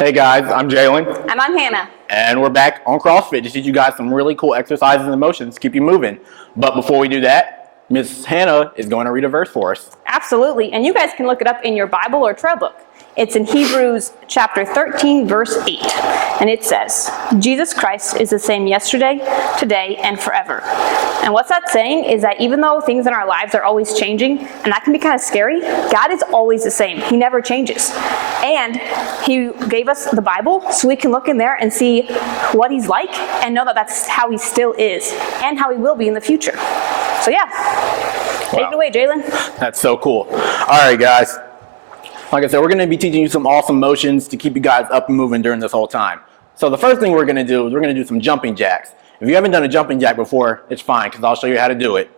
Hey guys, I'm Jalen. And I'm Hannah. And we're back on CrossFit to teach you guys some really cool exercises and motions to keep you moving. But before we do that, Miss Hannah is going to read a verse for us. Absolutely. And you guys can look it up in your Bible or trail book. It's in Hebrews chapter 13, verse 8. And it says, Jesus Christ is the same yesterday, today, and forever. And what's that saying is that even though things in our lives are always changing, and that can be kind of scary, God is always the same. He never changes. And He gave us the Bible so we can look in there and see what He's like and know that that's how He still is and how He will be in the future. So yeah, take it away, Jalen. That's so cool. All right, guys. Like I said, we're going to be teaching you some awesome motions to keep you guys up and moving during this whole time. So the first thing we're going to do is we're going to do some jumping jacks. If you haven't done a jumping jack before, it's fine because I'll show you how to do it.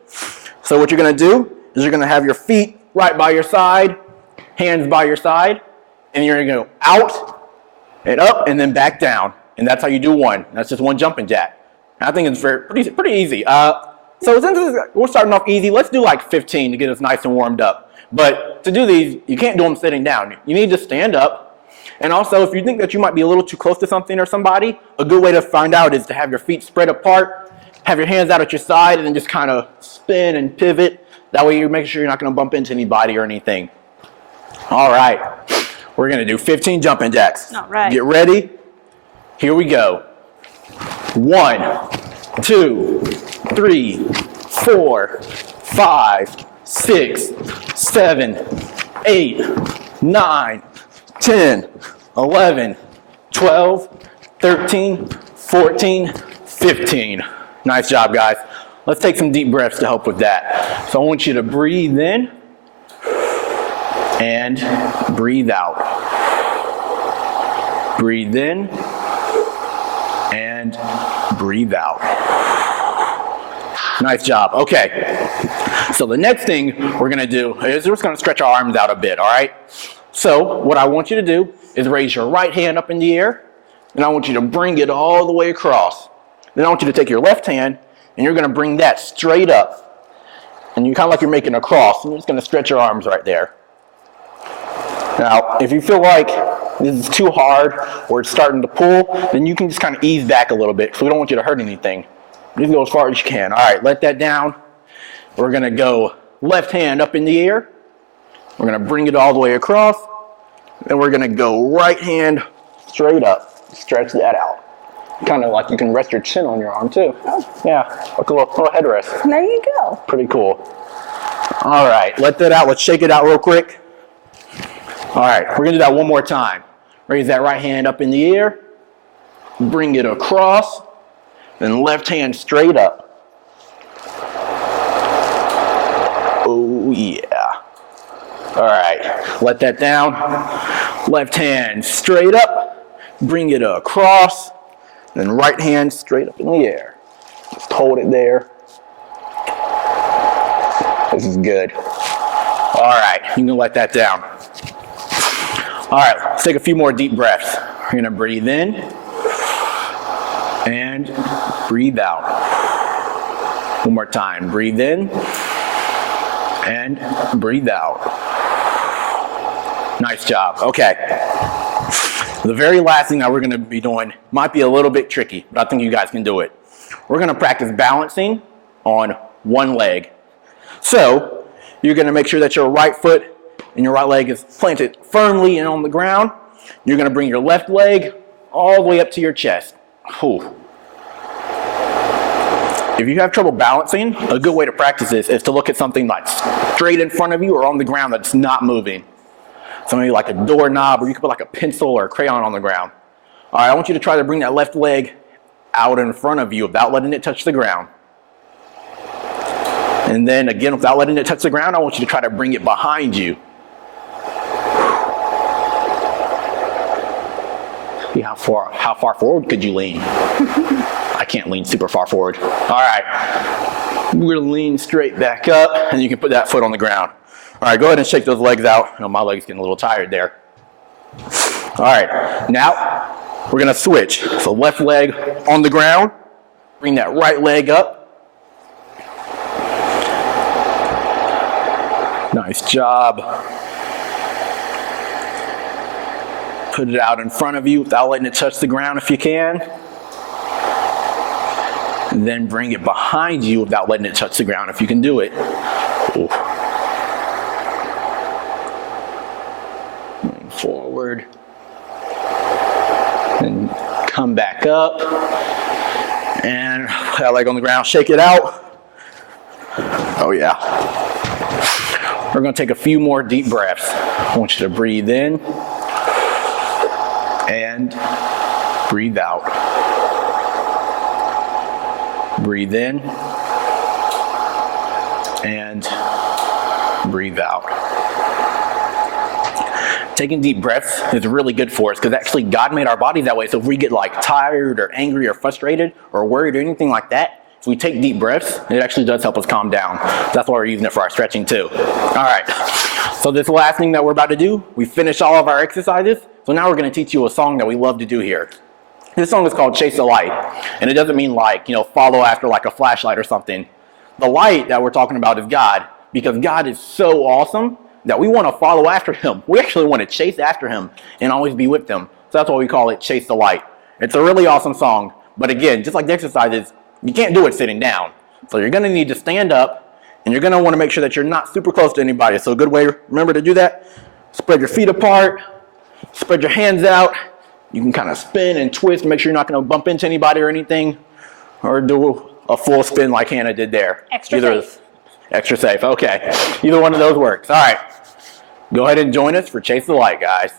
So what you're going to do is you're going to have your feet right by your side, hands by your side, and you're going to go out and up and then back down. And that's how you do one. That's just one jumping jack. And I think it's pretty easy. So since we're starting off easy, let's do like 15 to get us nice and warmed up. But to do these, you can't do them sitting down. You need to stand up. And also, if you think that you might be a little too close to something or somebody, a good way to find out is to have your feet spread apart, have your hands out at your side, and then just kind of spin and pivot. That way you make sure you're not going to bump into anybody or anything. All right. We're going to do 15 jumping jacks. All right. Get ready. Here we go. 1, 2, 3, 4, 5, 6, 7, 8, 9, 10, 11, 12, 13, 14, 15. Nice job, guys. Let's take some deep breaths to help with that. So I want you to breathe in and breathe out. Breathe in and breathe out. Nice job. Okay. So the next thing we're going to do is we're just going to stretch our arms out a bit, all right? So what I want you to do is raise your right hand up in the air, and I want you to bring it all the way across. Then I want you to take your left hand, and you're going to bring that straight up. And you kind of like you're making a cross, and you're just going to stretch your arms right there. Now, if you feel like this is too hard or it's starting to pull, then you can just kind of ease back a little bit because we don't want you to hurt anything. Just go as far as you can. All right, let that down. We're going to go left hand up in the air. We're going to bring it all the way across. Then we're going to go right hand straight up. Stretch that out. Kind of like you can rest your chin on your arm too. Oh. Yeah, like a little headrest. There you go. Pretty cool. All right, let that out. Let's shake it out real quick. All right, we're going to do that one more time. Raise that right hand up in the air. Bring it across. Then left hand straight up. Oh, yeah. All right, let that down. Left hand straight up. Bring it across. Then right hand straight up in the air. Just hold it there. This is good. All right, you can let that down. All right, let's take a few more deep breaths. We're going to breathe in and breathe out. One more time. Breathe in and breathe out. Nice job. Okay. The very last thing that we're going to be doing might be a little bit tricky, but I think you guys can do it. We're going to practice balancing on one leg. So you're going to make sure that your right foot and your right leg is planted firmly and on the ground. You're going to bring your left leg all the way up to your chest. Whew. If you have trouble balancing, a good way to practice this is to look at something that's straight in front of you or on the ground that's not moving. So maybe like a doorknob, or you could put like a pencil or a crayon on the ground. All right, I want you to try to bring that left leg out in front of you without letting it touch the ground. And then again, without letting it touch the ground, I want you to try to bring it behind you. See how far forward could you lean? I can't lean super far forward. All right, we're gonna lean straight back up, and you can put that foot on the ground. All right, go ahead and shake those legs out. You know, my leg's getting a little tired there. All right, now we're gonna switch. So left leg on the ground, bring that right leg up. Nice job. Put it out in front of you without letting it touch the ground if you can. And then bring it behind you without letting it touch the ground if you can do it. Ooh. Moving forward. Then come back up. And put that leg on the ground, shake it out. Oh yeah. We're gonna take a few more deep breaths. I want you to breathe in and breathe out. Breathe in and breathe out. Taking deep breaths is really good for us because actually God made our bodies that way. So if we get like tired or angry or frustrated or worried or anything like that, if we take deep breaths, it actually does help us calm down. That's why we're using it for our stretching too. All right, so this last thing that we're about to do, we finished all of our exercises. So now we're gonna teach you a song that we love to do here. This song is called Chase the Light. And it doesn't mean like, follow after like a flashlight or something. The light that we're talking about is God, because God is so awesome that we want to follow after him. We actually want to chase after him and always be with him. So that's why we call it Chase the Light. It's a really awesome song. But again, just like the exercises, you can't do it sitting down. So you're going to need to stand up, and you're going to want to make sure that you're not super close to anybody. So a good way, remember to do that, spread your feet apart, spread your hands out. You can kind of spin and twist, make sure you're not going to bump into anybody or anything, or do a full spin like Hannah did there. Extra safe. Extra safe, okay. Either one of those works. All right, go ahead and join us for Chase the Light, guys.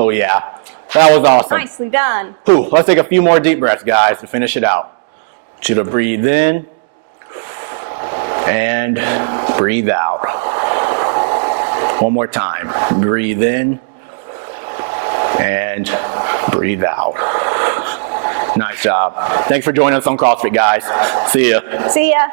Oh yeah, that was awesome. Nicely done. Whew, let's take a few more deep breaths, guys, to finish it out. I want you to breathe in and breathe out. One more time. Breathe in and breathe out. Nice job. Thanks for joining us on CrossFit, guys. See ya. See ya.